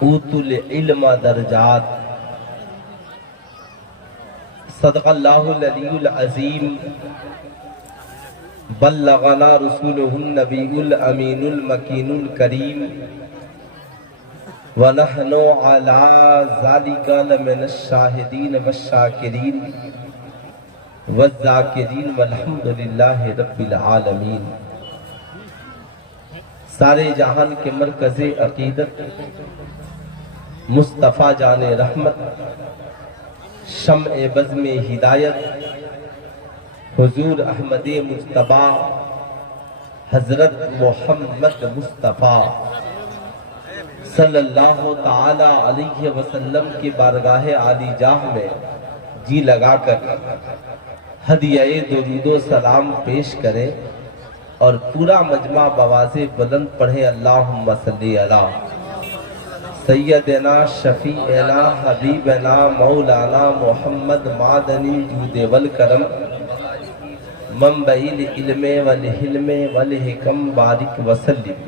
اوتوا العلم درجات. صدق اللہ العلی العظیم. بلغنا رسولہ النبی الامین المکین الکریم. ونحن علی ذالک لمن الشاہدین والشاکرین والذاکرین والحمد للہ رب العالمین. سارے جہان کے مرکز عقیدت مصطفیٰ جان رحمت، شمع بزم ہدایت، حضور احمد مجتبیٰ حضرت محمد مصطفیٰ صلی اللہ تعالی علیہ وسلم کی بارگاہ عالی جاہ میں جی لگا کر ہدیہ درود و سلام پیش کریں اور پورا مجمع بواز بلند پڑھیں. اللہم صلی علی سیدنا شفیعنا حبیبنا مولانا محمد معدنی جود والکرم منبع العلم والحلم والحکم بارک وسلم.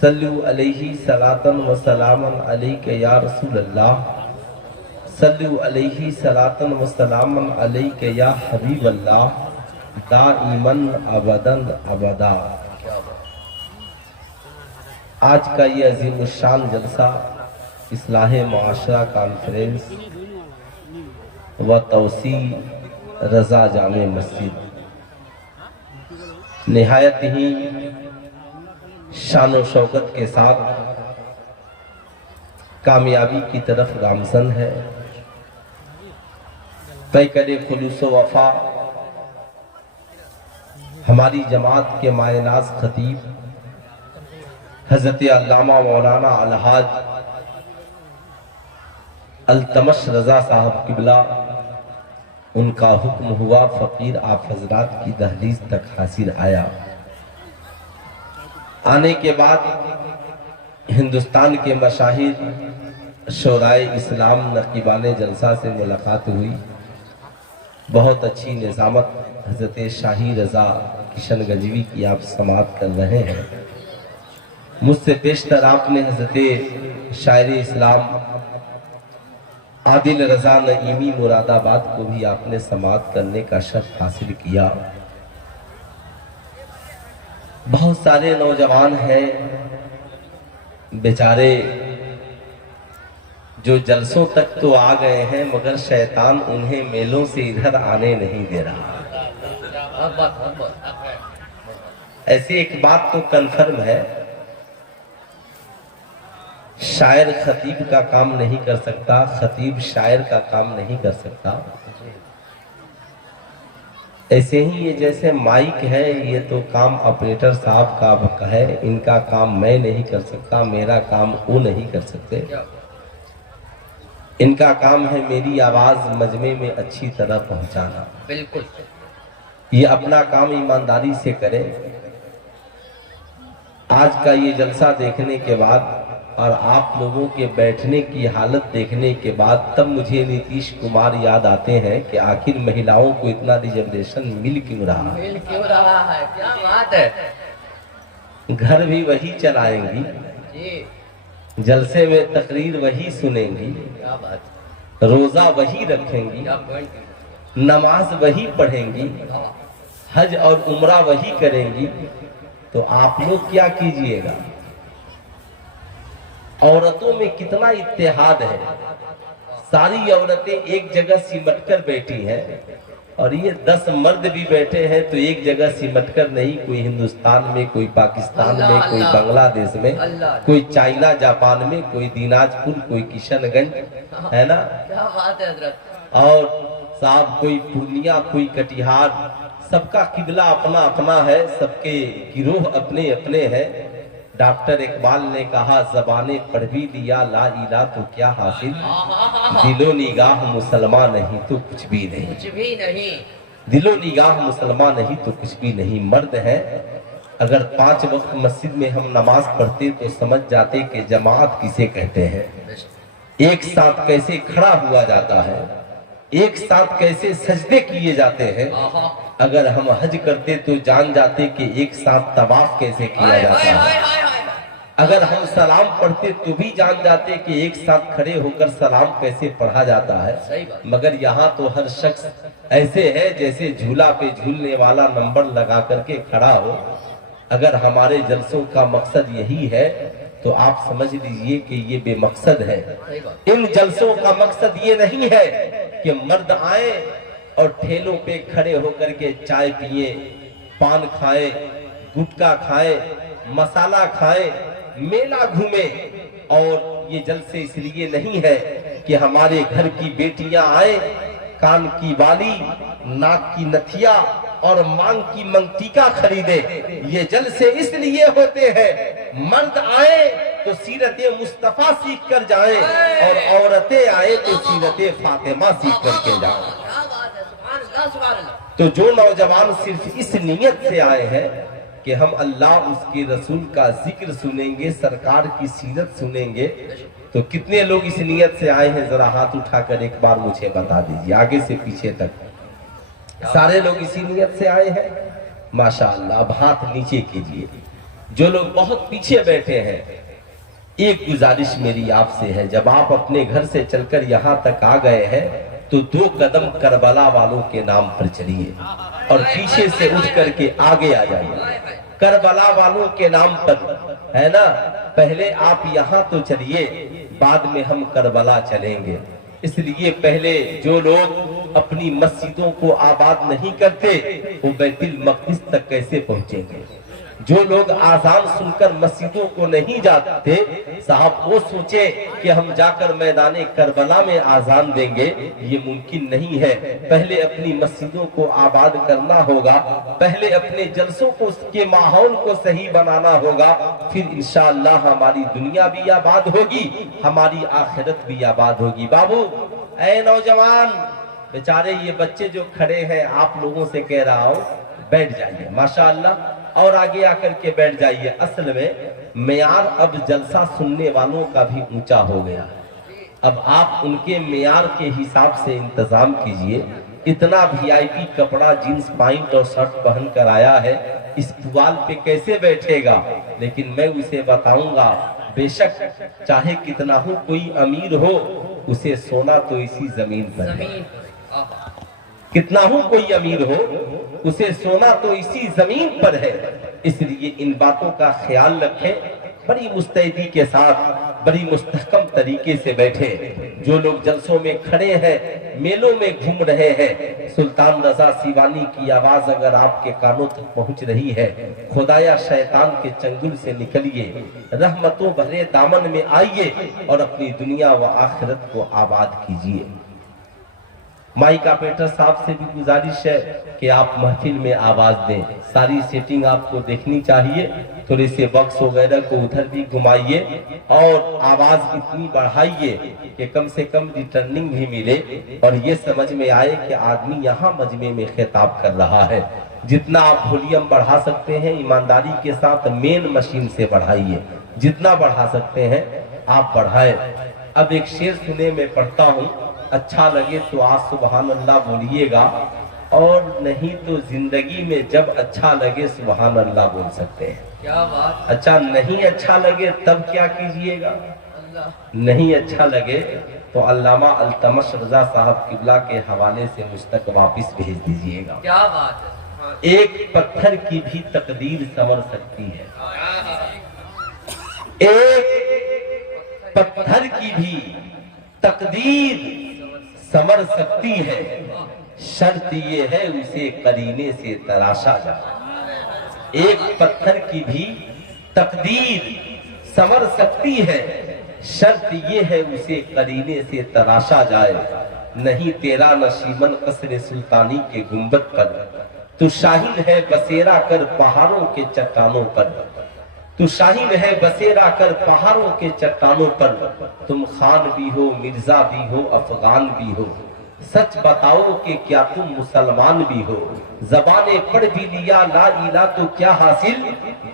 صلو علیہ صلاۃ و سلام علیک یا رسول اللہ. صلو علیہ صلاۃ و سلام علیک یا حبیب اللہ دائماً ابداً ابدا. آج کا یہ عظیم الشان جلسہ اصلاح معاشرہ کانفرنس و توسیع رضا جامع مسجد نہایت ہی شان و شوکت کے ساتھ کامیابی کی طرف گامزن ہے. پیکر خلوص و وفا ہماری جماعت کے مائے ناز خطیب حضرت علامہ مولانا الحاج التمش رضا صاحب قبلہ، ان کا حکم ہوا فقیر آپ حضرات کی دہلیز تک حاصل آیا. آنے کے بعد ہندوستان کے مشاہیر شورائے اسلام نقیبان جلسہ سے ملاقات ہوئی. بہت اچھی نظامت حضرت شاہی رضا کشن گنجوی کی آپ سماعت کر رہے ہیں. مجھ سے پیشتر آپ نے حضرت شاعر اسلام عادل رضا نعیمی مراد آباد کو بھی آپ نے سماعت کرنے کا شرف حاصل کیا. بہت سارے نوجوان ہیں بیچارے جو جلسوں تک تو آ گئے ہیں مگر شیطان انہیں میلوں سے ادھر آنے نہیں دے رہا. ایسی ایک بات تو کنفرم ہے، شاعر خطیب کا کام نہیں کر سکتا، خطیب شاعر کا کام نہیں کر سکتا. ایسے ہی یہ جیسے مائک ہے یہ تو کام آپریٹر صاحب کا ہے، ان کا کام میں نہیں کر سکتا، میرا کام وہ نہیں کر سکتے. ان کا کام ہے میری آواز مجمع میں اچھی طرح پہنچانا. بالکل یہ اپنا کام ایمانداری سے کرے. آج کا یہ جلسہ دیکھنے کے بعد اور آپ لوگوں کے بیٹھنے کی حالت دیکھنے کے بعد تب مجھے نیتیش کمار یاد آتے ہیں کہ آخر مہیلاؤں کو اتنا ریزرویشن مل کیوں رہا ہے. کیا بات ہے. گھر بھی وہی چلائیں گی، جلسے میں تقریر وہی سنیں گی، روزہ وہی رکھیں گی، نماز وہی پڑھیں گی، حج اور عمرہ وہی کریں گی، تو آپ لوگ کیا کیجئے گا. عورتوں میں کتنا اتحاد ہے، ساری عورتیں ایک جگہ سمٹ کر بیٹھی ہیں اور یہ 10 مرد بھی بیٹھے ہیں تو ایک جگہ سمٹ کر نہیں. کوئی ہندوستان میں، کوئی پاکستان میں، کوئی بنگلہ دیش میں، کوئی چائنا جاپان میں، کوئی دیناج پور، کوئی کشن گنج ہے نا. کیا بات ہے حضرت. اور صاحب کوئی پورنیہ، کوئی کٹیہار، سب کا قبلہ اپنا اپنا ہے، سب کے گروہ اپنے اپنے ہیں. ڈاکٹر اقبال نے کہا زبانیں پڑھ بھی لیا لا الہ تو کیا حاصل، دل و نگاہ مسلمان نہیں تو کچھ بھی نہیں. دل و نگاہ مسلمان نہیں تو کچھ بھی نہیں. مرد ہے اگر 5 وقت مسجد میں ہم نماز پڑھتے تو سمجھ جاتے کہ جماعت کسے کہتے ہیں. ایک ساتھ کیسے کھڑا ہوا جاتا ہے، ایک ساتھ کیسے سجدے کیے جاتے ہیں. اگر ہم حج کرتے تو جان جاتے کہ ایک ساتھ طواف کیسے کیا جاتا ہے. اگر ہم سلام پڑھتے تو بھی جان جاتے کہ ایک ساتھ کھڑے ہو کر سلام کیسے پڑھا جاتا ہے، مگر یہاں تو ہر شخص ایسے ہے جیسے جھولا پہ جھولنے والا نمبر لگا کر کے کھڑا ہو۔ اگر ہمارے جلسوں کا مقصد یہی ہے تو آپ سمجھ لیجئے کہ یہ بے مقصد ہے۔ ان جلسوں کا مقصد یہ نہیں ہے کہ مرد آئیں اور ٹھیلوں پہ کھڑے ہو کر کے چائے پیئیں، پان کھائیں، گٹکا کھائیں، مسالہ کھائیں، میلہ گھومیں۔ اور یہ جلسے اس لیے نہیں ہے کہ ہمارے گھر کی بیٹیاں آئیں، کان کی بالی، ناک کی نتھیا اور مانگ کی منگتیکا خریدے۔ یہ جلسے اس لیے ہوتے ہیں مرد آئے تو سیرت مصطفیٰ سیکھ کر جائیں اور عورتیں آئے تو سیرت فاطمہ سیکھ کر کے جائیں۔ تو جو نوجوان صرف اس نیت سے آئے ہیں کہ ہم اللہ اس کے رسول کا ذکر سنیں گے، سرکار کی سیرت سنیں گے، تو کتنے لوگ اس نیت سے آئے ہیں؟ ذرا ہاتھ اٹھا کر ایک بار مجھے بتا دیجیے، آگے سے پیچھے تک سارے لوگ اسی نیت سے آئے ہیں؟ ماشاءاللہ۔ اب ہاتھ نیچے کیجئے۔ جو لوگ بہت پیچھے بیٹھے ہیں، ایک گزارش میری آپ سے ہے، جب آپ اپنے گھر سے چل کر یہاں تک آ گئے ہیں تو 2 قدم کربلا والوں کے نام پر چلیے اور پیچھے سے اٹھ کر کے آگے آ جائیے۔ کربلا والوں کے نام پر ہے نا، پہلے آپ یہاں تو چلیے، بعد میں ہم کربلا چلیں گے۔ اس لیے پہلے جو لوگ اپنی مسجدوں کو آباد نہیں کرتے وہ بیت المقدس تک کیسے پہنچیں گے؟ جو لوگ آذان سن کر مسجدوں کو نہیں جاتے صاحب وہ سوچے کہ ہم جا کر میدان کربلا میں آذان دیں گے، یہ ممکن نہیں ہے۔ پہلے اپنی مسجدوں کو آباد کرنا ہوگا، پہلے اپنے جلسوں کو کے ماحول کو صحیح بنانا ہوگا، پھر انشاءاللہ ہماری دنیا بھی آباد ہوگی، ہماری آخرت بھی آباد ہوگی۔ بابو اے نوجوان، بیچارے یہ بچے جو کھڑے ہیں آپ لوگوں سے کہہ رہا ہوں بیٹھ جائیے ماشاءاللہ، اور آگے آ کر کے بیٹھ جائیے۔ اصل میں معیار اب جلسہ سننے والوں کا بھی اونچا ہو گیا، اب آپ ان کے معیار کے حساب سے انتظام کیجئے۔ اتنا VIP کپڑا جینس پینٹ اور شرٹ پہن کر آیا ہے، اس پوال پہ کیسے بیٹھے گا؟ لیکن میں اسے بتاؤں گا، بے شک چاہے کتنا ہو کوئی امیر ہو، اسے سونا تو اسی زمین پر ہے۔ کتنا ہو کوئی امیر ہو، اسے سونا تو اسی زمین پر ہے۔ اس لیے ان باتوں کا خیال رکھیں، بڑی مستعدی کے ساتھ بڑی مستحکم طریقے سے بیٹھے۔ جو لوگ جلسوں میں کھڑے ہیں، میلوں میں گھوم رہے ہیں، سلطان رضا سیوانی کی آواز اگر آپ کے کانوں تک پہنچ رہی ہے، خدایا شیطان کے چنگل سے نکلیے، رحمتوں بھرے دامن میں آئیے اور اپنی دنیا و آخرت کو آباد کیجیے۔ مائک آپریٹر صاحب سے بھی گزارش ہے کہ آپ محفل میں آواز دیں، ساری سیٹنگ آپ کو دیکھنی چاہیے، تھوڑے سے باکس وغیرہ کو ادھر بھی گھمائیے اور آواز اتنی بڑھائیے کہ کم سے کم ریٹرننگ بھی ملے اور یہ سمجھ میں آئے کہ آدمی یہاں مجمع میں خطاب کر رہا ہے۔ جتنا آپ ولیوم بڑھا سکتے ہیں ایمانداری کے ساتھ مین مشین سے بڑھائیے، جتنا بڑھا سکتے ہیں آپ بڑھائیں۔ اب ایک شعر سنے میں پڑھتا ہوں، اچھا لگے تو آپ سبحان اللہ بولیے گا، اور نہیں تو زندگی میں جب اچھا لگے سبحان اللہ بول سکتے ہیں۔ کیا بات، اچھا نہیں اچھا لگے تب کیا کیجئے گا؟ نہیں اچھا لگے تو علامہ التمش رضا صاحب قبلہ کے حوالے سے مجھ تک واپس بھیج دیجئے گا۔ کیا بات ہے، ایک پتھر کی بھی تقدیر سنور سکتی ہے، ایک پتھر کی بھی تقدیر سنور سکتی ہے، شرط یہ ہے اسے قرینے سے تراشا جائے۔ ایک پتھر کی بھی تقدیر سنور سکتی ہے، شرط یہ ہے اسے قرینے سے تراشا جائے۔ نہیں تیرا نشیمن قصر سلطانی کے گنبد پر، تو شاہین ہے بسیرا کر پہاڑوں کے چٹانوں پر، تو شاہین ہے بسیرا کر پہاڑوں کے چٹانوں پر، تم خان بھی ہو مرزا بھی ہو افغان بھی ہو، سچ بتاؤ کہ کیا تم مسلمان بھی ہو؟ زبانیں پڑھ بھی لیا لا الہ تو کیا حاصل،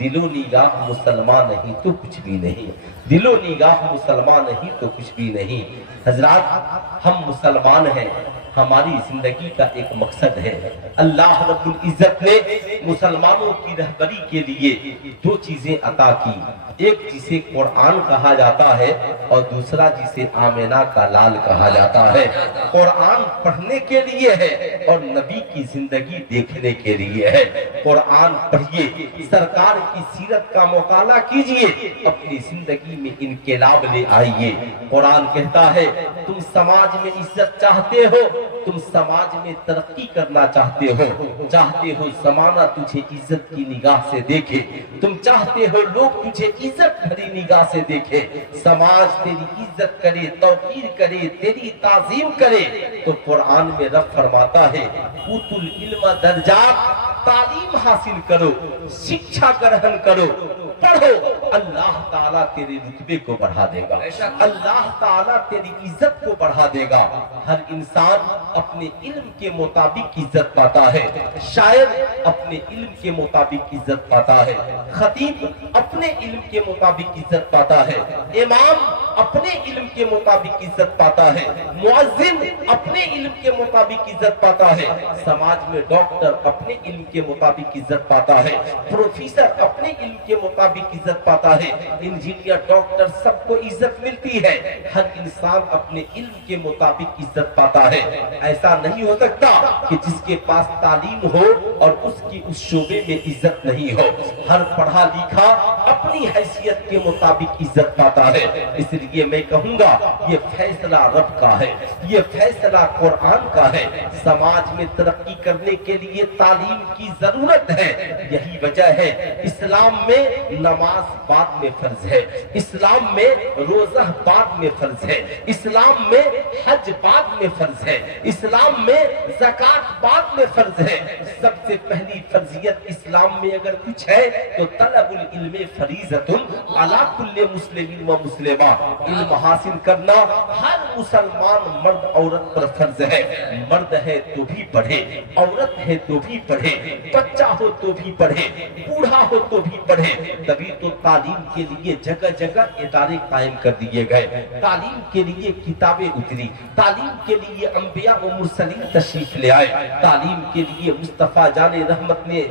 دل و نگاہ مسلمان نہیں تو کچھ بھی نہیں، دل و نگاہ مسلمان نہیں تو کچھ بھی نہیں۔ حضرات ہم مسلمان ہیں، ہماری زندگی کا ایک مقصد ہے۔ اللہ رب العزت نے مسلمانوں کی رہبری کے لیے 2 چیزیں عطا کی، ایک جسے قرآن کہا جاتا ہے اور دوسرا جسے آمینہ کا لال کہا جاتا ہے۔ قرآن پڑھنے کے لیے ہے اور نبی کی زندگی دیکھنے کے لیے ہے۔ قرآن پڑھیے، سرکار کی سیرت کا مطالعہ کیجئے، اپنی زندگی میں انقلاب لے آئیے۔ قرآن کہتا ہے تم سماج میں عزت چاہتے ہو، تم سماج میں ترقی کرنا چاہتے ہو زمانہ تجھے عزت کی نگاہ سے دیکھے، تم چاہتے ہو لوگ تجھے عزت بھری نگاہ سے دیکھے، سماج تیری عزت کرے، توقیر کرے، تیری تعظیم کرے، تو قرآن میں رب فرماتا ہے اوتوا العلم درجات، تعلیم حاصل کرو، شکشا گرہن کرو، پڑھو، اللہ تعالیٰ تیرے رتبے کو بڑھا دے گا، اللہ تعالیٰ تیری عزت کو بڑھا دے گا۔ ہر انسان اپنے علم کے مطابق عزت پاتا ہے، شاعر اپنے علم کے مطابق عزت پاتا ہے، خطیب اپنے علم کے مطابق عزت پاتا ہے، امام اپنے علم کے مطابق عزت پاتا ہے، مؤذن اپنے علم کے مطابق عزت پاتا ہے، سماج میں ڈاکٹر اپنے علم کے مطابق عزت پاتا ہے، پروفیسر اپنے علم کے مطابق عزت پاتا ہے، انجینئر ڈاکٹر سب کو عزت ملتی ہے، ہر انسان اپنے علم کے مطابق عزت پاتا ہے۔ ایسا نہیں ہو سکتا کہ جس کے پاس تعلیم ہو اور اس کی اس شعبے میں عزت نہیں ہو۔ ہر پڑھا لکھا اپنی حیثیت کے مطابق عزت پاتا ہے۔ اس لیے میں کہوں گا یہ فیصلہ رب کا ہے، یہ فیصلہ قرآن کا ہے۔ سماج میں ترقی کرنے کے لیے تعلیم کی ضرورت ہے۔ یہی وجہ ہے اسلام میں نماز بعد میں فرض ہے، اسلام میں روزہ بعد میں فرض ہے، اسلام میں حج بعد میں فرض ہے، اسلام میں زکوٰۃ بعد میں فرض ہے۔ سب سے پہلی فرضیت اسلام میں اگر کچھ ہے تو طلب العلم فریضۃ علی کل مسلم و مسلمہ، علم حاصل کرنا ہر مسلمان مرد عورت پر فرض ہے۔ مرد ہے تو بھی پڑھے، عورت ہے تو بھی پڑھے، بچہ ہو تو بھی پڑھے، بوڑھا ہو تو بھی پڑھے۔ تبھی تو تعلیم کے لیے جگہ جگہ ادارے قائم کر دیے گئے، تعلیم کے لیے کتابیں اتری، تعلیم کے لیے انبیاء و مرسلین تشریف لے آئے، تعلیم کے لیے مصطفیٰ جان رحمت نے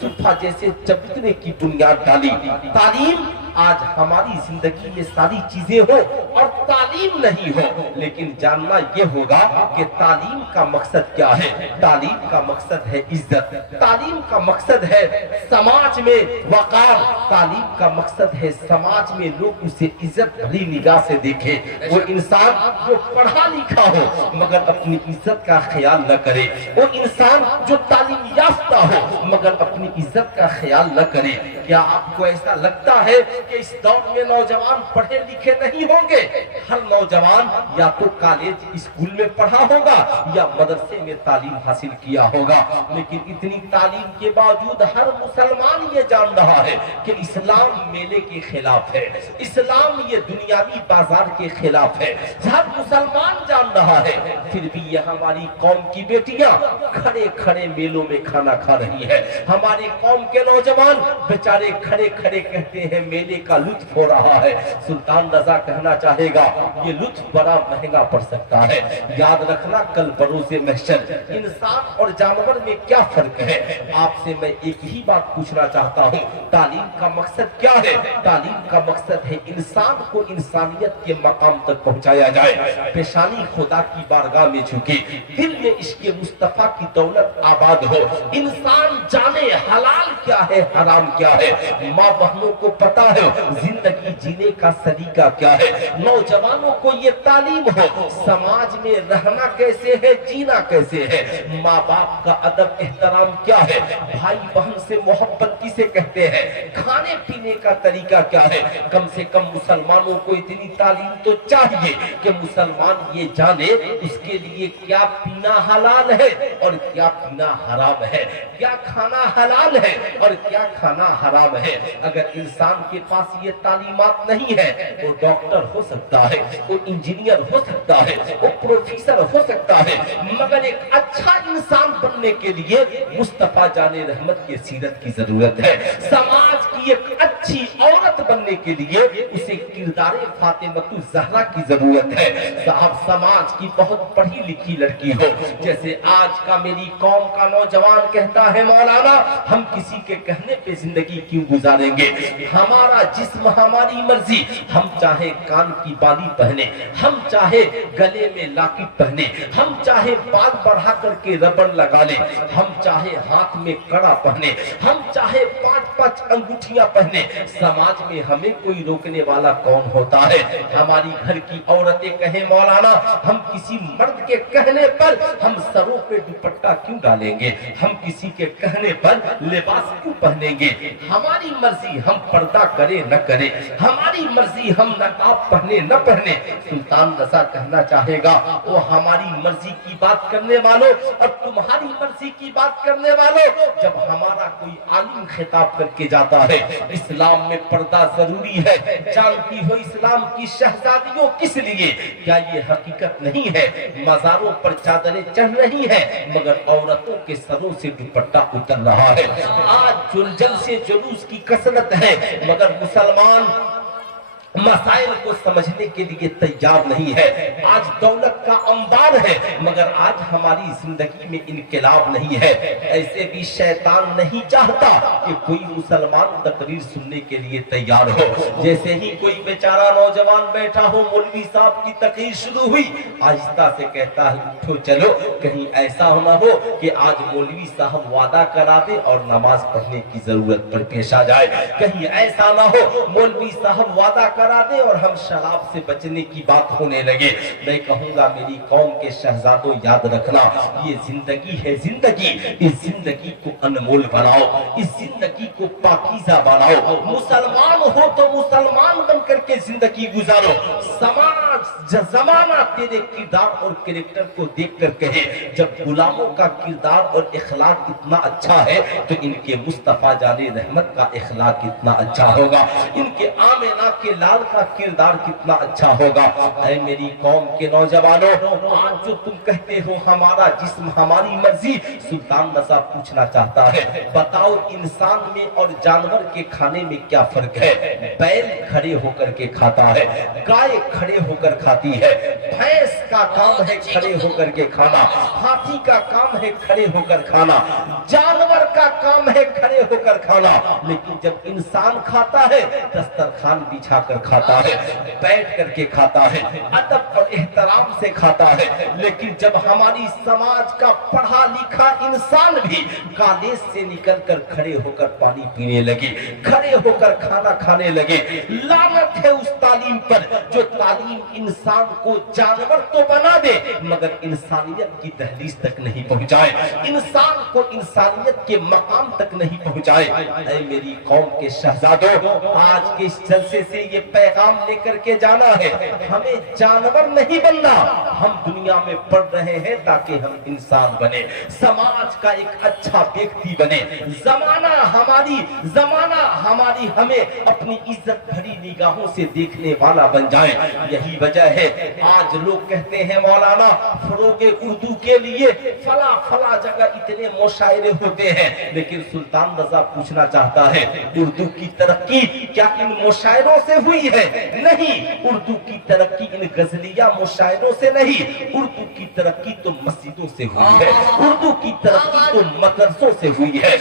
صبح جیسے چبوترے کی بنیاد ڈالی۔ تعلیم آج ہماری زندگی میں ساری چیزیں ہو اور تعلیم نہیں ہو، لیکن جاننا یہ ہوگا کہ تعلیم کا مقصد کیا ہے۔ تعلیم کا مقصد ہے عزت، تعلیم کا مقصد ہے سماج میں وقار، تعلیم کا مقصد ہے سماج میں لوگ اسے عزت بھری نگاہ سے دیکھیں۔ وہ انسان جو پڑھا لکھا ہو مگر اپنی عزت کا خیال نہ کرے، وہ انسان جو تعلیم یافتہ ہو مگر اپنی عزت کا خیال نہ کرے۔ کیا آپ کو ایسا لگتا ہے کہ اس دور میں نوجوان پڑھے لکھے نہیں ہوں گے؟ ہر نوجوان یا تو کالج اسکول میں پڑھا ہوگا یا مدرسے میں تعلیم حاصل کیا ہوگا، لیکن اتنی تعلیم کے باوجود ہر مسلمان یہ جان رہا ہے کہ اسلام میلے کے خلاف ہے، اسلام یہ دنیاوی بازار کے خلاف ہے، ہر مسلمان جان رہا ہے، پھر بھی یہ ہماری قوم کی بیٹیاں کھڑے کھڑے میلوں میں کھانا کھا رہی ہے، ہماری قوم کے نوجوان بیچارے کھڑے کھڑے کہتے ہیں میلے کا لطف ہو رہا ہے۔ سلطان رضا کہنا چاہے گا یہ لطف بڑا مہنگا پڑ سکتا ہے۔ یاد رکھنا کل بروز محشر انسان اور جانور میں کیا فرق ہے۔ آپ سے میں ایک ہی بات پوچھنا چاہتا ہوں، تعلیم کا مقصد کیا ہے؟ تعلیم کا مقصد ہے انسان کو انسانیت کے مقام تک پہنچایا جائے، پیشانی خدا کی بارگاہ میں جھکے، دل میں عشق مصطفیٰ کی دولت آباد ہو، انسان جانے حلال کیا ہے حرام کیا ہے، ماں بہنوں کو پتا ہے زندگی جینے کا سلیقہ کیا ہے، نوجوانوں کو یہ تعلیم ہو سماج میں رہنا کیسے ہے، جینا کیسے ہے، ماں باپ کا ادب احترام کیا ہے، بھائی بہن سے محبت کسے کہتے ہیں، کھانے پینے کا طریقہ کیا ہے۔ کم سے کم مسلمانوں کو اتنی تعلیم تو چاہیے کہ مسلمان یہ جانے اس کے لیے کیا پینا حلال ہے اور کیا پینا حرام ہے، کیا کھانا حلال ہے اور کیا کھانا حرام ہے۔ اگر انسان کے پاس یہ تعلیمات نہیں ہے، وہ ڈاکٹر ہو سکتا ہے، وہ انجینئر ہو سکتا ہے، وہ پروفیسر ہو سکتا ہے، مگر ایک اچھا انسان بننے کے لیے مصطفیٰ جان رحمت کی سیرت کی ضرورت ہے، سماج کی ایک अच्छी औरत बनने के लिए उसे किरदार फातिमतु ज़हरा की जरूरत है। साहब समाज की बहुत पढ़ी लिखी लड़की हो, जैसे आज का मेरी कौम का नौजवान कहता है मौलाना हम किसी के कहने पे जिंदगी क्यों गुजारेंगे, हमारा जिस्म हमारी मर्जी, हम चाहे कान की बाली पहने, हम चाहे गले में लाकिट पहने, हम चाहे बाल बढ़ा करके रबड़ लगा ले, हम चाहे हाथ में कड़ा पहने, हम चाहे 5-5 अंगूठियां पहने, समाज में हमें कोई रोकने वाला कौन होता है। हमारी घर की औरतें कहें मौलाना हम किसी मर्द के कहने पर हम सरों पे दुपट्टा क्यों डालेंगे, हम किसी के कहने पर लिबास क्यों पहनेंगे, हमारी मर्जी हम पर्दा करे न करे, हमारी मर्जी हम नकाब पहने न पहने। सुल्तान रज़ा कहना चाहेगा वो हमारी मर्जी की बात करने वालों और तुम्हारी मर्जी की बात करने वालों, जब हमारा कोई आलिम खिताब करके जाता है इस्लाम में पर्दा जरूरी है, जानती हो इस्लाम की शहजादियों किस लिए, क्या ये हकीकत नहीं है मज़ारों पर चादरें चढ़ रही हैं मगर औरतों के सरों से दुपट्टा उतर रहा है। आज जुलजल से जुलूस की कसरत है मगर मुसलमान मसाइल को समझने के लिए तैयार नहीं है। आज दौलत का अंबार है मगर आज हमारी जिंदगी में इनकलाब नहीं है। ऐसे भी शैतान नहीं चाहता कि कोई मुसलमान तकरीर सुनने के लिए तैयार हो। जैसे ही कोई बेचारा नौजवान बैठा हो, मौलवी साहब की तकरीर शुरू हुई, आहिस्ता से कहता है उठो चलो, कहीं ऐसा होना हो कि आज मौलवी साहब वादा करा दे और नमाज पढ़ने की जरूरत पर पेश आ जाए, कहीं ऐसा ना हो मौलवी साहब वादा करा दे और हम शराब से बचने की बात होने लगे। मैं कहूंगा मेरी कौम के शहजादों याद रखना, ये जिंदगी है जिंदगी, इस जिंदगी को अनमोल बनाओ, इस जिंदगी को पाकीज़ा बनाओ। मुसलमान हो तो मुसलमान बन करके जिंदगी गुजारो। समाज जमाना तेरे किरदार और कैरेक्टर को देख कर कहे जब गुलामों का किरदार और इखलाक इतना अच्छा है तो इनके मुस्तफा जाने रहमत का इखलाक कितना अच्छा होगा, इनके आमिना के लाल का किरदार कितना अच्छा होगा। ऐ मेरी कौम के नौजवानों, आज जो तुम कहते हो हमारा जिस्म हमारी मर्जी, सुल्तान रज़ा पूछना चाहता है बताओ इंसान में और जानवर के खाने में क्या फर्क है। बैल खड़े होकर के खाता है, गाय खड़े होकर खाती है, भैंस का काम है खड़े होकर के खाना, हाथी का काम है खड़े होकर खाना, जानवर का काम है खड़े होकर खाना, लेकिन जब इंसान खाता है दस्तरखान बिछा कर खाता है, बैठ करके खाता है, अदब और एहतराम से खाता है। लेकिन जब हमारी समाज का पढ़ा लिखा इंसान भी कॉलेज से निकलकर खड़े होकर पानी पीने लगे, खड़े होकर खाना खाने लगे, लानत है उस तालीम पर जो तालीम इंसान को जानवर तो बना दे मगर इंसानियत की दहलीज तक नहीं पहुंचाए, इंसान को इंसानियत के मकाम तक नहीं पहुंचाए। ऐ मेरी कौम के शहजादों, आज के इस जलसे से ये पैगाम लेकर के जाना है, हमें जानवर नहीं बनना, हम दुनिया में पढ़ रहे हैं ताकि हम इंसान बने, समाज का एक अच्छा व्यक्ति बने, जमाना हमारी हमें अपनी इज्जत भरी निगाहों से देखने वाला बन जाए। यही वजह है आज लोग कहते हैं मौलाना फरोगे उर्दू के लिए फला फला जगह इतने मुशायरे होते हैं, लेकिन सुल्तान रज़ा पूछना चाहता है उर्दू की तरक्की क्या इन मुशायरों से हुई है? नहीं, उर्दू की तरक्की इन गजलिया मुशायरों से नहीं, उर्दू की तरक्की तो मस्जिदों से हुई है, उर्दू की तरक्की तो मदरसों से हुई है।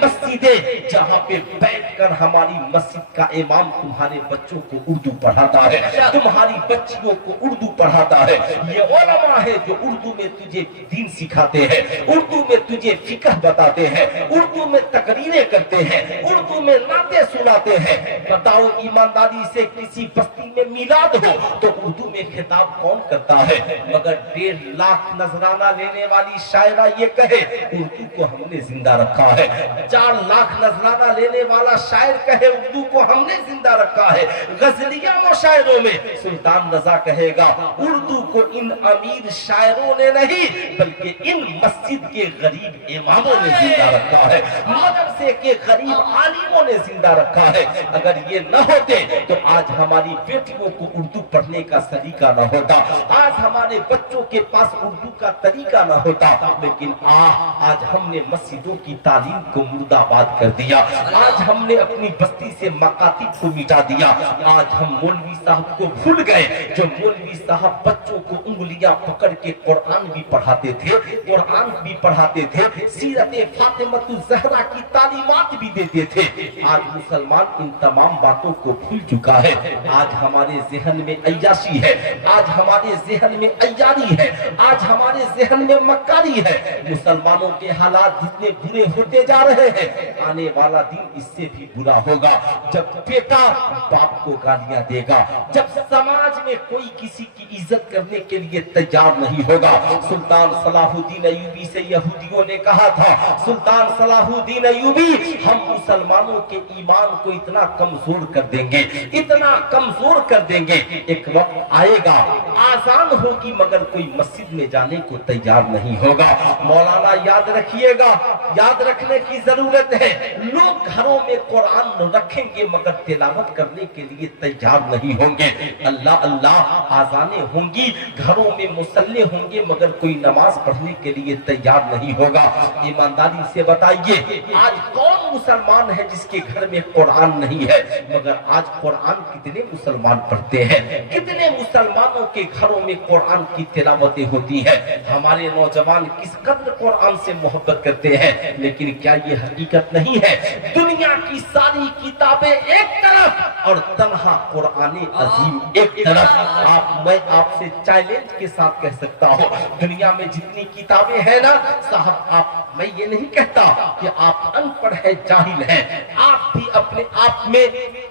मस्जिदें जहाँ पे बैठकर हमारी मस्जिद का इमाम तुम्हारे बच्चों को उर्दू पढ़ाता है, तुम्हारी बच्चियों को उर्दू पढ़ाता है, ये उलमा है जो उर्दू में तुझे दीन सिखाते हैं, उर्दू में तुझे फिक्र बताते हैं, उर्दू में तकरीरें करते हैं, उर्दू में नाते सुनाते हैं। बताओ ईमानदारी से किसी बस्ती में मिलाद हो तो उर्दू में खिताब कौन करता है? मगर 1.5 लाख नजराना लेने वाली शायरा ये कहे उर्दू को हमने जिंदा रखा है, 4 लाख नजराना लेने वाला शायर कहे उर्दू को हमने जिंदा रखा है। गजलिया मुशायरों शायरों में सुल्तान रजा कहेगा, उर्दू को इन अमीर शायरों ने नहीं बल्कि इन मस्जिद के गरीब इमामों ने जिंदा रखा है, मदरसे के गरीब आलिमों ने जिंदा रखा है। अगर ये न होते तो आज हमारी बेटियों को उर्दू पढ़ने का सलीका न होता, आज हमारे बच्चों के पास उर्दू का तरीका न होता। लेकिन आज हमने मस्जिदों की तालीम को मुर्दाबाद कर दिया, आज हमने अपनी बस्ती से मकातिब को मिटा दिया, आज हम मौलवी साहब को भूल गए जो मौलवी साहब बच्चों को उंगलियां पकड़ के कुरान भी पढ़ाते थे, कुरान भी पढ़ाते थे, सीरत फातिमतुज ज़हरा की तालीमात भी देते थे। आज मुसलमान इन तमाम बातों को भूल चुका है। आज हमारे ज़हन में अय्याशी है, आज हमारे ज़हन में अय्यारी है, आज हमारे ज़हन में मक्कारी है। मुसलमानों के हालात जितने बुरे होते जा रहे हैं, आने वाला दिन इससे भी बुरा होगा जब बेटा बाप को गालियां देगा, जब समाज में कोई किसी की इज्जत करने के लिए तैयार नहीं होगा। सुल्तान सलाहुद्दीन अय्यूबी से यहूदियों ने कहा था, सुल्तान सलाहुद्दीन अय्यूबी हम मुसलमानों के ईमान को इतना कमजोर कर देंगे, इतना कमजोर कर देंगे, एक वक्त आएगा आजान होगी मगर कोई मस्जिद में जाने को तैयार नहीं होगा। मौलाना याद रखिएगा, याद रखने की जरूरत है। लोग घरों में कुरान रखेंगे मगर तिलावत करने के लिए तैयार नहीं होंगे। अल्लाह अल्लाह आजाने होंगी, घरों में मुसल्ले होंगे मगर कोई नमाज पढ़ने के लिए तैयार नहीं होगा। ईमानदारी से बताइए आज कौन मुसलमान है जिसके घर में कुरान नहीं है? मगर आज कुरान कितने मुसलमान पढ़ते हैं, कितने मुसलमानों के घरों में कुरान की तिलावतें होती है। हमारे नौजवान किस कदर कुरान से मोहब्बत करते हैं, लेकिन क्या ये हकीकत नहीं है? दुनिया की सारी किताबें एक तरफ और तन्हा कुरान अजीम एक तरफ। मैं आपसे चैलेंज के साथ कह सकता हूँ, दुनिया में जितनी किताबें हैं ना साहब, मैं ये नहीं कहता कि आप अनपढ़ है, जाहिल है, आप भी अपने आप में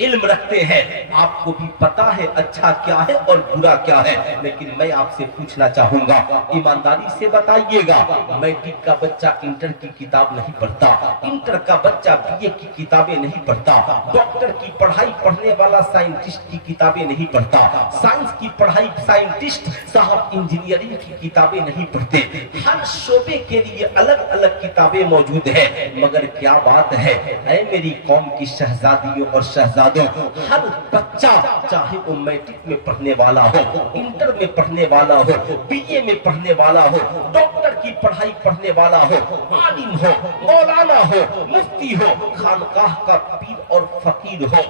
इल्म रखते हैं, आपको भी पता है अच्छा क्या है और बुरा क्या है। लेकिन मैं आपसे पूछना चाहूंगा, ईमानदारी से बताइएगा, मैट्रिक का बच्चा इंटर की किताब नहीं पढ़ता, इंटर का बच्चा बीए की किताबें नहीं पढ़ता, डॉक्टर की पढ़ाई पढ़ने वाला साइंटिस्ट की किताबें नहीं पढ़ता, साइंस की पढ़ाई साइंटिस्ट साहब इंजीनियरिंग की किताबें नहीं पढ़ते। हर शोबे के लिए अलग अलग किताबें मौजूद है। मगर क्या बात है, ऐ मेरी कौम की शहजादियों और शहजादों, हर बच्चा चाहे वो मैट्रिक में पढ़ने वाला हो, इंटर में पढ़ने वाला हो, बीए में पढ़ने वाला हो, डॉक्टर की पढ़ाई पढ़ने वाला हो, आलिम हो, मौलाना हो, मुफ्ती हो, खानकाह का पीर और फकीर हो,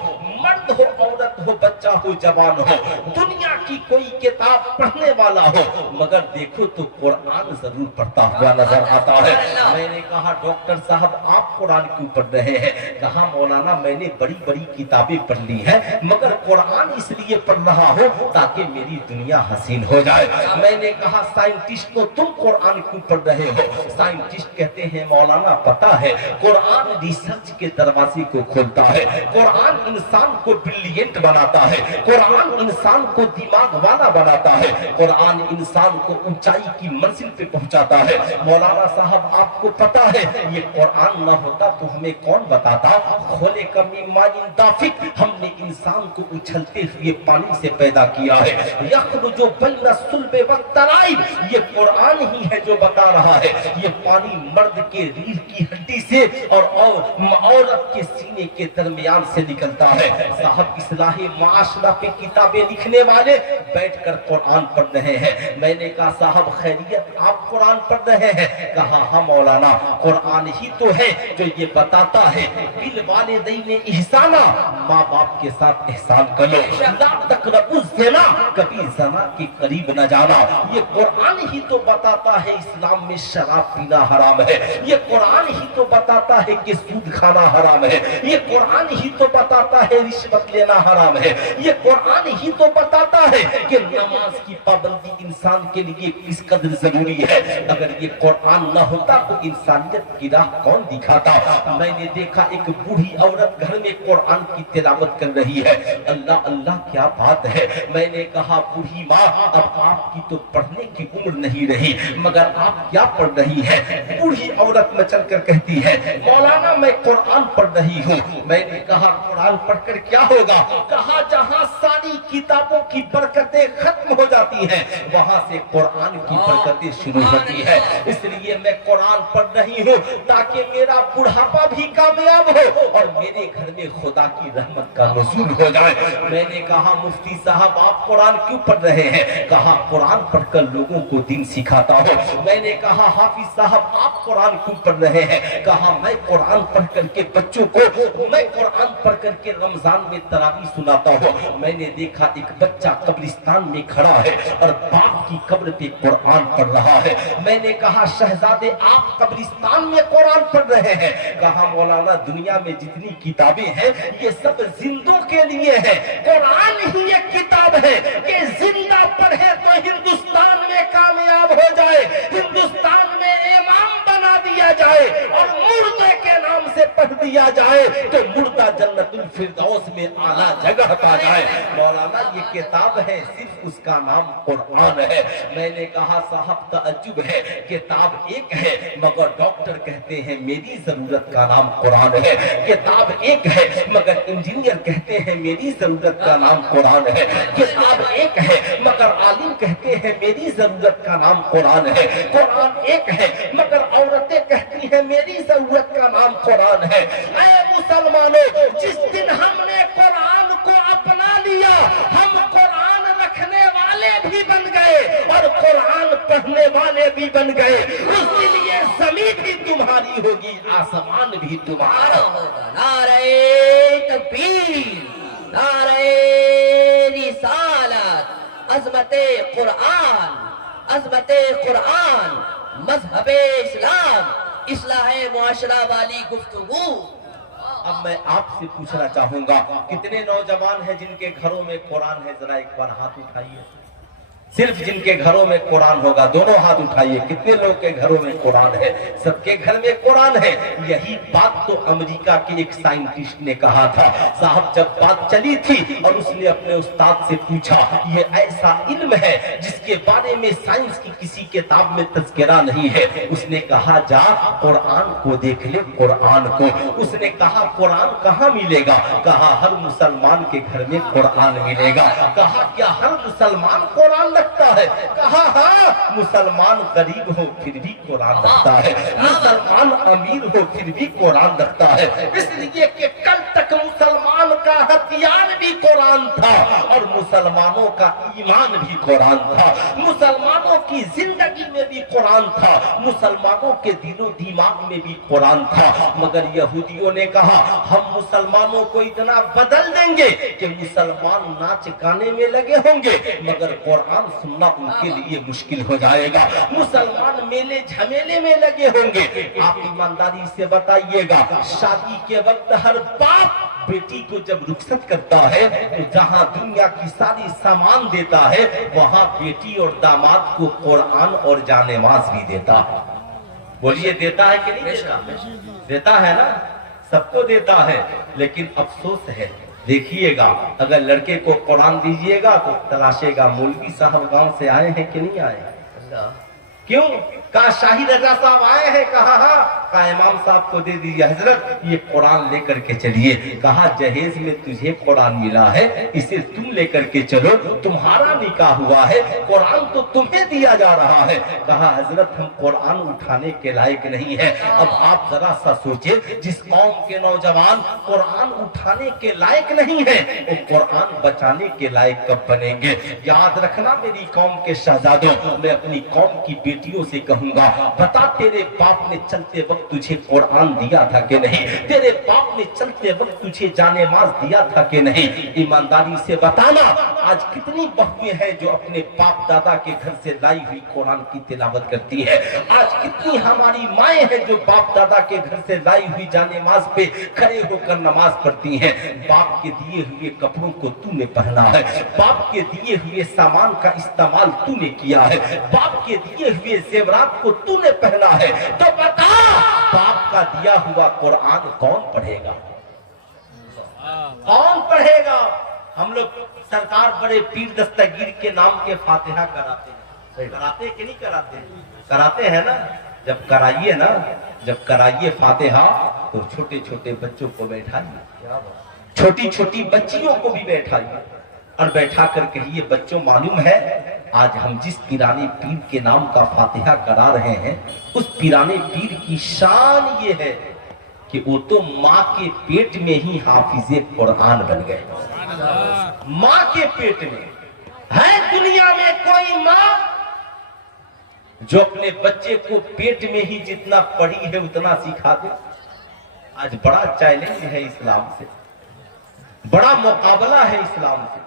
मर्द हो, औरत हो, बच्चा हो, जवान हो, दुनिया की कोई किताब पढ़ने वाला हो, मगर देखो तो कुरान जरूर पढ़ता हुआ नजर आता है। मैंने कहा डॉक्टर साहब आप कुरान क्यों पढ़ रहे हैं? कहा मौलाना मैंने बड़ी बड़ी किताबें पढ़ ली है मगर कुरान इसलिए पढ़ रहा हूँ ताकि मेरी दुनिया हसीन हो जाए। मैंने कहा साइंटिस्ट को तुम कुरान क्यों पढ़ रहे हो? साइंटिस्ट कहते हैं मौलाना पता है कुरान रिसर्च के दरवाजे को खोलता है, कुरान इंसान को ब्रिलियंट बनाता है, कुरान इंसान को दिमाग वाला बनाता है, कुरान इंसान को ऊंचाई की मंजिल पे पहुंचाता है। मौलाना साहब आपको पता है ये कुरान न होता तो हमें कौन बताता? खोले कमी माइन दाफिक, हमने इंसान को उछलते हुए पानी से पैदा किया है। यखरुजु बैन सुल्बे व तराइब, ये कुरान ही है जो बता रहा है ये पानी मर्द के रीढ़ की हड्डी से और औरत के सीने के दरमियान से निकलता है। साहब इस्लाही माशरा पे किताबें लिखने वाले बैठकर कुरान पढ़ रहे हैं। मैंने कहा साहब खैरियत आप कुरान पढ़ रहे हैं? कहा हाँ मौलाना कुरान ही तो है जो ये बताता है बिल वालिदैन इहसाना, माँ बाप के साथ एहसान करो, ला तक़रबु ज़िना, कभी ज़ना के करीब न जाना। ये कुरान ही तो बताता है इस्लाम में शराब पीना हराम है, ये कुरान ही तो बताता है कि सूद खाना हराम है, ये कुरान ही तो बताता है रिश्वत लेना हराम है, ये कुरान ही तो बताता है कि नमाज की पाबंदी इंसान के लिए किस कदर जरूरी है। अगर ये कुरान न होता तो इंसानियत की राह कौन दिखाता? मैंने देखा एक बूढ़ी औरत घर में कुरान की तिलावत कर रही है। अल्लाह अल्लाह क्या बात है। मैंने कहा बूढ़ी माँ अब आपकी तो पढ़ने की उम्र नहीं रही मगर आप क्या पढ़ रही है? बूढ़ी औरत मचल कर कहती है मौलाना मैं कुरान पढ़ रही हूँ। मैंने कहा कुरान पढ़कर क्या होगा? कहा जहाँ सारी किताबों की बरकतें खत्म हो जाती हैं, वहां से कुरान की बरकतें शुरू होती है। इसलिए मैं कुरान पढ़ रही हूँ ताकि मेरा बुढ़ापा भी कामयाब हो और मेरे घर में खुदा की रहमत का नुज़ूल हो जाए। मैंने कहा मुफ्ती साहब आप कुरान क्यों पढ़ रहे हैं? कहा कुरान पढ़कर लोगों को दीन सिखाता हूँ। मैंने कहा हाफिज साहब आप कुरान क्यों पढ़ रहे हैं? कहा मैं कुरान पढ़ करके बच्चों को, मैं कुरान पढ़ करके रमजान में तरावी सुनाता हूँ। मैंने देखा एक बच्चा कब्रिस्तान में खड़ा है और बाप की कब्र पे कुरान पढ़ रहा है। मैंने कहा शहजादे आप कब्रिस्तान में कुरान पढ़ रहे हैं? कहा मौलाना दुनिया में जितनी किताबें हैं ये सब जिंदों के लिए है, कुरान ही एक किताब है कि जिंदा पढ़े तो हिंदुस्तान में कामयाब हो जाए, हिंदुस्तान में इमाम बना दिया जाए और मुर्दे के नाम से पढ़ दिया जाए तो मुर्दा जन्नतुल फिरदौस में आला जगह पा जाए। मौलाना ये किताब है, सिर्फ उसका नाम कुरान है। मैंने कहा साहब तअज्जुब है, किताब एक है मगर डॉक्टर कहते हैं मेरी जरूरत का नाम कुरान है। किताब एक है मगर इंजीनियर कहते हैं मेरी जरूरत का नाम कुरान है। किताब एक है मगर आलिम कहते हैं मेरी जरूरत का नाम कुरान है। कुरान एक है मगर औरतें कहती हैं मेरी जरूरत का नाम कुरान है। ऐ मुसलमानों, जिस दिन हमने कुरान को अपना लिया हम कुरान रखने वाले भी बन गए और कुरान पढ़ने वाले भी बन गए। उस दिन ये जमीन भी तुम्हारी होगी, आसमान भी तुम्हारा होगा। नारे तकबीर, नारे रिसालत, अज़मते कुरान, अज़मते कुरान, मज़हबे इस्लाम, इस्लाहे मुआशरा वाली गुफ्तगू। अब मैं आपसे पूछना चाहूंगा कितने नौजवान हैं जिनके घरों में कुरान है? जरा एक बार हाथ उठाइए। सिर्फ जिनके घरों में कुरान होगा दोनों हाथ उठाइए। कितने लोग के घरों में कुरान है? सबके घर में कुरान है। यही बात तो अमेरिका के एक साइंटिस्ट ने कहा था। साहब जब बात चली थी और उसने अपने उस्ताद से पूछा ये ऐसा इल्म है जिसके बारे में साइंस की किसी किताब में तज़किरा नहीं है, उसने कहा जा कुरान को देख ले, कुरान को। उसने कहा कुरान कहाँ मिलेगा? कहा हर मुसलमान के घर में कुरान मिलेगा। कहा क्या हर मुसलमान कुरान रखता है? कहा हाँ, मुसलमान गरीब हो फिर भी कुरान रखता है, मुसलमान अमीर हो फिर भी कुरान रखता है। इसलिए कि कल तक मुसलमान का हथियार भी कुरान था और मुसलमानों का ईमान भी कुरान था, मुसलमानों की जिंदगी में भी कुरान था, मुसलमानों के दिलो दिमाग में भी कुरान था। मगर यहूदियों ने कहा हम मुसलमानों को इतना बदल देंगे कि मुसलमान नाच गाने में लगे होंगे मगर कुरान सुनना उनके लिए मुश्किल हो जाएगा। मुसलमान मेले झमेले में लगे होंगे। आप ईमानदारी से बताइएगा, शादी के वक्त हर बाप बेटी को जब रुखसत करता है तो जहां दुनिया की सारी सामान देता है वहां बेटी और दामाद को कुरान और जानेमाज भी देता है। बोलिए देता है कि नहीं देता? देता है ना, सबको देता है। लेकिन अफसोस है, देखिएगा अगर लड़के को कुरान दीजिएगा तो तलाशेगा मौलवी साहब गांव से आए हैं कि नहीं आए। क्यों? कहा शाही रजा साहब आए हैं? कहा हाँ। कहा इमाम साहब को दे दीजिए हजरत ये कुरान लेकर के चलिए। कहा जहेज में तुझे कुरान मिला है इसे तुम लेकर के चलो, तुम्हारा निकाह हुआ है, कुरान तो तुम्हें दिया जा रहा है। कहा हजरत हम कुरान उठाने के लायक नहीं है। अब आप जरा सा सोचिए, जिस कौम के नौजवान कुरान उठाने के लायक नहीं है वो कुरान बचाने के लायक कब बनेंगे? याद रखना मेरी कौम के शहजादों, मैं अपनी कौम की बेटियों से कहूंगा बता तेरे बाप ने चलते वक्त तुझे कुरान दिया था कि नहीं? तेरे बाप ने चलते वक्त तुझे जानेमाज दिया था कि नहीं? ईमानदारी से बताना। आज कितनी बहुएं हैं जो अपने बाप दादा के घर से लाई हुई कुरान की तिलावत करती है। आज कितनी हमारी माएं हैं जो बाप दादा के घर से लाई हुई जानेमाज पे खड़े होकर नमाज पढ़ती हैं। बाप के दिए हुए कपड़ों को तूने पहना है, बाप के दिए हुए सामान का इस्तेमाल तूने किया है, बाप के दिए हुए जेवरात को तूने पहना है, तो बता बाप का दिया हुआ कुरान कौन पढ़ेगा? कौन पढ़ेगा? हम लोग सरकार बड़े पीर दस्तगीर के नाम के फातिहा कराते हैं। कराते कि नहीं कराते? कराते हैं ना। जब कराइए ना, जब कराइए फातिहा तो छोटे छोटे बच्चों को बैठाइए, छोटी छोटी बच्चियों को भी बैठाइए। اور بیٹھا کر کہیے بچوں معلوم ہے آج ہم جس پیرانے پیر کے نام کا فاتحہ کرا رہے ہیں اس پیرانے پیر کی شان یہ ہے کہ وہ تو ماں کے پیٹ میں ہی حافظ قرآن بن گئے. ماں کے پیٹ میں ہے دنیا میں کوئی ماں جو اپنے بچے کو پیٹ میں ہی جتنا پڑھی ہے اتنا سکھا دے؟ آج بڑا چیلنج ہے اسلام سے, بڑا مقابلہ ہے اسلام سے,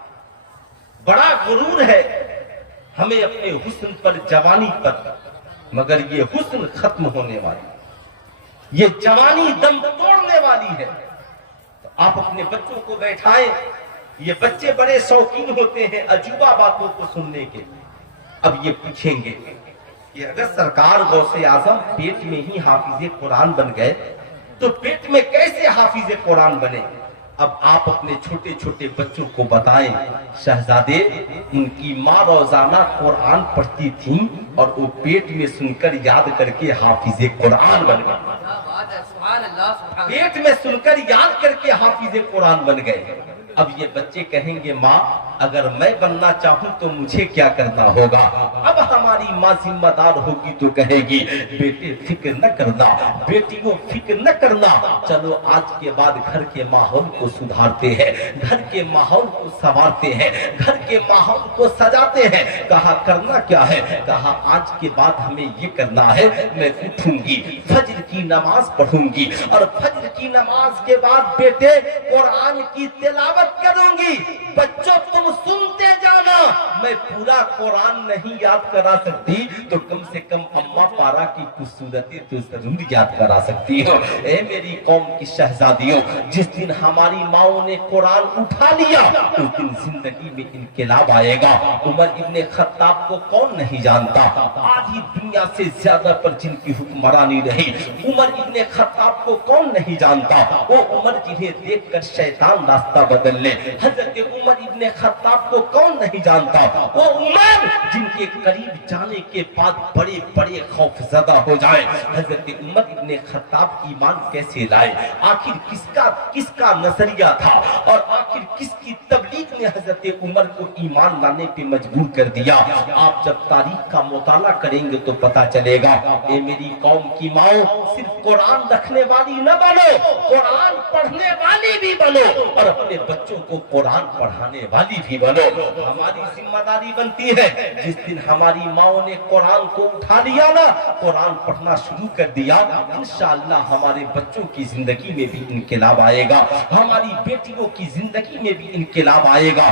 بڑا غرور ہے ہمیں اپنے حسن پر, جوانی پر, مگر یہ حسن ختم ہونے والی, یہ جوانی دم توڑنے والی ہے. تو آپ اپنے بچوں کو بیٹھائیں, یہ بچے بڑے شوقین ہوتے ہیں عجوبہ باتوں کو سننے کے. اب یہ پوچھیں گے کہ اگر سرکار غوث اعظم پیٹ میں ہی حافظ قرآن بن گئے تو پیٹ میں کیسے حافظ قرآن بنے؟ اب آپ اپنے چھوٹے چھوٹے بچوں کو بتائیں شہزادے ان کی ماں روزانہ قرآن پڑھتی تھی اور وہ پیٹ میں سن کر یاد کر کے حافظ قرآن بن گئے. پیٹ میں سن کر یاد کر کے حافظ قرآن بن گئے. اب یہ بچے کہیں گے ماں اگر میں بننا چاہوں تو مجھے کیا کرنا ہوگا؟ اب ہماری ماں ذمہ دار ہوگی تو کہے گی بیٹے فکر نہ کرنا, بیٹیوں فکر نہ کرنا, چلو آج کے بعد گھر کے ماحول کو سدھارتے ہیں, گھر کے ماحول کو سنوارتے ہیں, گھر کے ماحول کو سجاتے ہیں. کہا کرنا کیا ہے؟ کہا آج کے بعد ہمیں یہ کرنا ہے, میں اٹھوں گی فجر کی نماز پڑھوں گی اور فجر کی نماز کے بعد بیٹے قرآن کی تلاوت کروں گی. بچوں تم سنتے جانا, میں پورا قرآن نہیں یاد کرا سکتی تو کم سے کم اما پارا کی کچھ صورتیں تو ضرور یاد کرا سکتی ہو. اے میری قوم کی شہزادیوں, جس دن ہماری ماؤں نے قرآن اٹھا لیا اس دن زندگی میں انقلاب آئے گا. عمر ابن خطاب کو کون نہیں جانتا؟ آدھی دنیا سے زیادہ پر جن کی حکمرانی رہی, عمر ابن خطاب کو کون نہیں جانتا؟ وہ عمر جنہیں دیکھ کر شیطان راستہ بدل لے. حضرت عمر ابن خطاب کو کون نہیں جانتا؟ وہ عمر جن کے قریب جانے کے بعد بڑے بڑے خوف زدہ ہو جائیں. حضرت عمر ابن خطاب ایمان کیسے لائے؟ آخر کس کا نظریہ تھا اور آخر کس کی تبلیغ نے حضرت عمر کو ایمان لانے پہ مجبور کر دیا؟ آپ جب تاریخ کا مطالعہ کریں گے تو پتا چلے گا. اے میری قوم کی ماؤں, صرف قرآن رکھنے والی نہ بنو, قرآن پڑھنے والی بھی بنو اور اپنے بچوں کو قرآن پڑھانے والی بھی بنو. ہماری ذمہ داری بنتی ہے جس دن ہماری ماؤں نے قرآن کو اٹھا لیا نا, قرآن پڑھنا شروع کر دیا, انشاءاللہ ہمارے بچوں کی زندگی میں بھی انقلاب آئے گا, ہماری بیٹیوں کی زندگی میں بھی انقلاب آئے گا.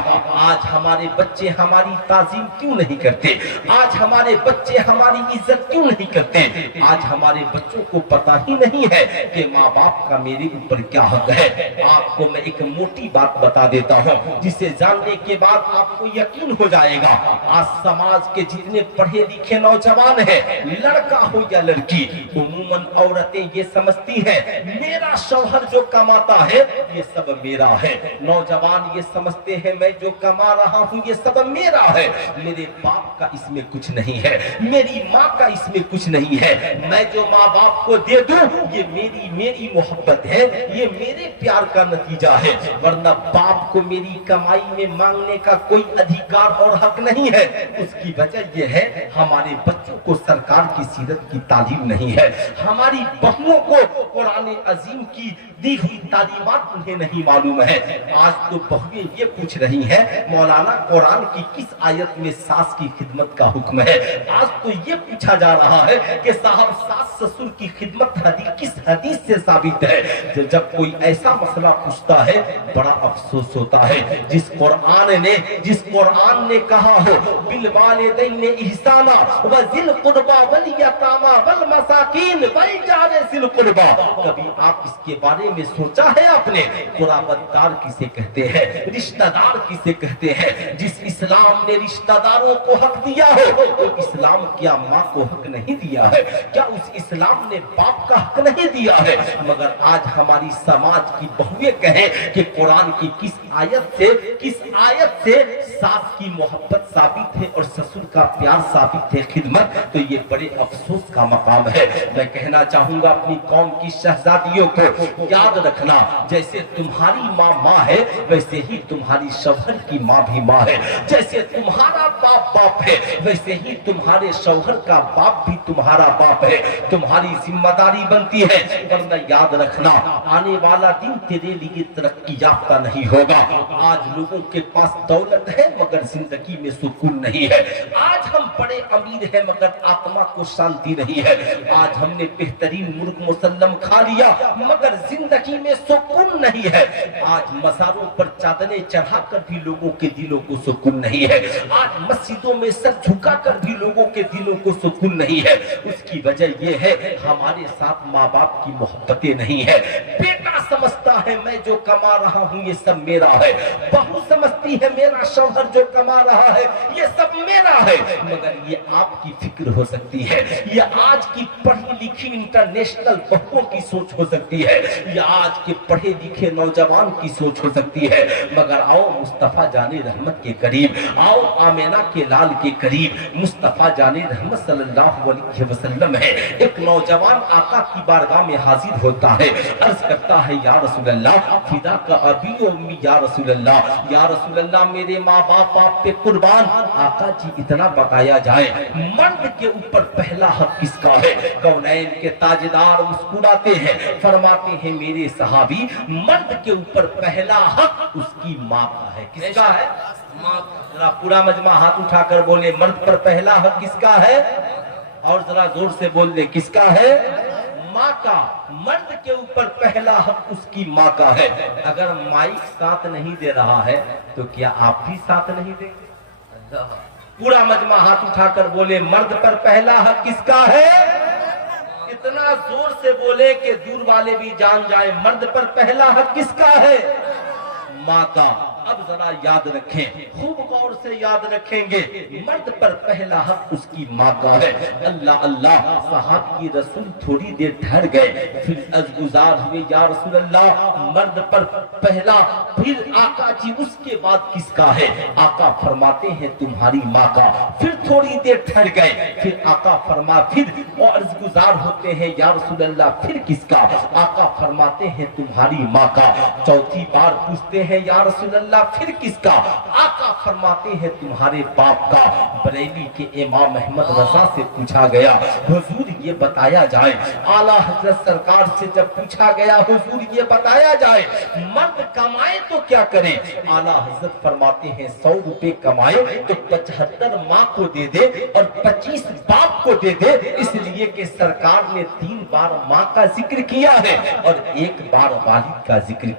آج ہمارے بچے ہماری تعظیم کیوں نہیں کرتے؟ آج ہمارے بچے ہماری عزت کیوں نہیں کرتے؟ آج ہمارے بچوں کو پتا ہی نہیں ہے کہ ماں باپ کا میرے اوپر کیا حق ہے. آپ کو میں ایک موٹی بات بتا دیتا ہوں جسے جاننے کے بعد آپ کو یقین ہو جائے گا. آج سماج کے جتنے پڑھے لکھے نوجوان ہیں, لڑکا ہو یا لڑکی, عموماً عورتیں یہ سمجھتی ہیں میرا شوہر جو کماتا ہے یہ سب میرا ہے. نوجوان یہ سمجھتے ہیں میں جو کما رہا ہوں یہ سب میرا ہے, میرے باپ کا اس میں کچھ نہیں ہے, میری ماں کا اس میں کچھ نہیں ہے, میں جو ماں باپ کو دے دوں یہ میری محبت ہے, یہ میرے پیار کا نتیجہ ہے, ورنہ باپ کو میری کمائی میں مانگنے کا کوئی ادھیکار اور حق نہیں ہے. اس کی وجہ یہ ہے ہمارے بچوں کو سرکار کی سیرت کی تعلیم نہیں ہے, ہماری بہنوں کو قرآن عظیم کی دی ہوئی تعلیمات انہیں نہیں معلوم ہے. آج تو بہویں یہ پوچھ رہی ہیں مولانا قرآن کی کس آیت میں ساس کی خدمت کا حکم ہے؟ آج تو یہ پوچھا جا رہا ہے کہ صاحب ساس سسر کی خدمت کس حدیث سے ثابت ہے؟ جب کوئی ایسا مسئلہ پوچھتا ہے بڑا افسوس ہوتا ہے. جس قرآن نے کہا ہو بالوالدین احسانا وذل قربا والیتاما والمساکین والجار ذل قربا, کبھی آپ اس کے بارے میں سوچا ہے آپ نے؟ قرابت دار کسے کہتے ہیں, رشتہ دار کسے کہتے ہیں؟ جس اسلام نے رشتہ داروں کو حق دیا ہو تو اسلام کیا ماں کو حق نہیں دیا ہے؟ کیا اس اسلام نے باپ کا حق نہیں دیا ہے؟ مگر آج ہماری سماج کی بہویں کہیں کہ قرآن کی کس آیت سے सास की मोहब्बत साबित है और ससुर का प्यार साबित है खिदमत, तो ये बड़े अफसोस का मकाम है। मैं कहना चाहूंगा अपनी कौम की शहजादियों को, याद रखना जैसे तुम्हारी माँ है वैसे ही तुम्हारी शौहर की माँ भी माँ है, जैसे तुम्हारा बाप है वैसे ही तुम्हारे शौहर का बाप भी तुम्हारा बाप है। तुम्हारी जिम्मेदारी बनती है, वरना याद रखना आने वाला दिन तेरे लिए तरक्की याफ्ता नहीं होगा। आज लोगों के पास दौलत है मगर जिंदगी में सुकून नहीं है। आज हम बड़े अमीर हैं मगर आत्मा को शांति नहीं है। आज हमने बेहतरीन मुर्ग मुसल्लम खा लिया मगर जिंदगी में सुकून नहीं है। आज मज़ारों पर चादरें चढ़ाकर भी लोगों के दिलों को सुकून नहीं है। आज मस्जिदों में सर झुकाकर भी लोगों के दिलों को सुकून नहीं है। उसकी वजह यह है हमारे साथ माँ बाप की मोहब्बतें नहीं है। बेटा समझता है मैं जो कमा रहा हूँ ये सब मेरा है, बहू समझती है मेरा शौहर जो कमा रहा है ये सब मेरा है, मगर ये आपकी फिक्र हो सकती है, ये आज की पढ़ी लिखी इंटरनेशनल बहुओं की सोच हो सकती है, ये आज के पढ़े लिखे नौजवान की सोच हो सकती है। मगर आओ मुस्तफा जाने रहमत के करीब, आओ आमेना के लाल के करीब। मुस्तफा जाने रहमत सल्लल्लाहु अलैहि वसल्लम है। एक नौजवान आका की बारगाह में हाजिर होता है, अर्ज करता है या रसूल अल्लाह फिदा का अबी व उम्मी या रसूल अल्लाह, या रसूल अल्लाह मेरे माँ बाप आप पे कुर्बान। आका जी इतना बताया जाए मर्द के ऊपर पहला हक किसका है? कौनैन के ताजदार मुस्कुराते हैं, फरमाते हैं मेरे सहाबी मर्द के ऊपर पहला हक उसकी माँ का है। किसका है? माँ का। जरा पूरा मजमा हाथ उठाकर बोले मर्द पर पहला हक किसका है? और जरा जोर से बोल दे किसका है? माँ का। मर्द के ऊपर पहला हक उसकी माँ का है। अगर माइक साथ नहीं दे रहा है तो क्या आप भी साथ नहीं देंगे? पूरा मजमा हाथ उठाकर बोले मर्द पर पहला हक किसका है? इतना जोर से बोले कि दूर वाले भी जान जाए मर्द पर पहला हक किसका है? माँ का। अब जरा याद रखें, खूब गौर से याद रखेंगे, मर्द पर पहला हक उसकी माँ का है। अल्लाह अल्लाह, साहब की रसूल थोड़ी देर ठहर गए, फिर अज़गुज़ार हुए या रसूल अल्लाह मर्द पर पहला, फिर आका जी उसके बाद किसका है? आका फरमाते हैं तुम्हारी माँ का। फिर थोड़ी देर ठहर गए, फिर आका फरमा, फिर वो अर्ज़गुज़ार होते हैं या रसूल अल्लाह फिर किसका? आका फरमाते हैं तुम्हारी माँ का। चौथी बार पूछते हैं या रसूल अल्लाह फिर किसका? आका फरमाते हैं तुम्हारे बाप का। बरेली के इमाम अहमद रजा से पूछा गया हुजूर ये बताया जाए, आला हजरत सरकार से जब पूछा गया हुजूर ये बताया जाए मर्द कमाए तो क्या करे? आला हजरत फरमाते हैं 100 रुपए कमाए तो 75 माँ को दे दे और 25 बाप को दे दे, इसलिए कि सरकार ने 3 बार माँ का जिक्र किया है और 1 बार वालिद का जिक्र किया।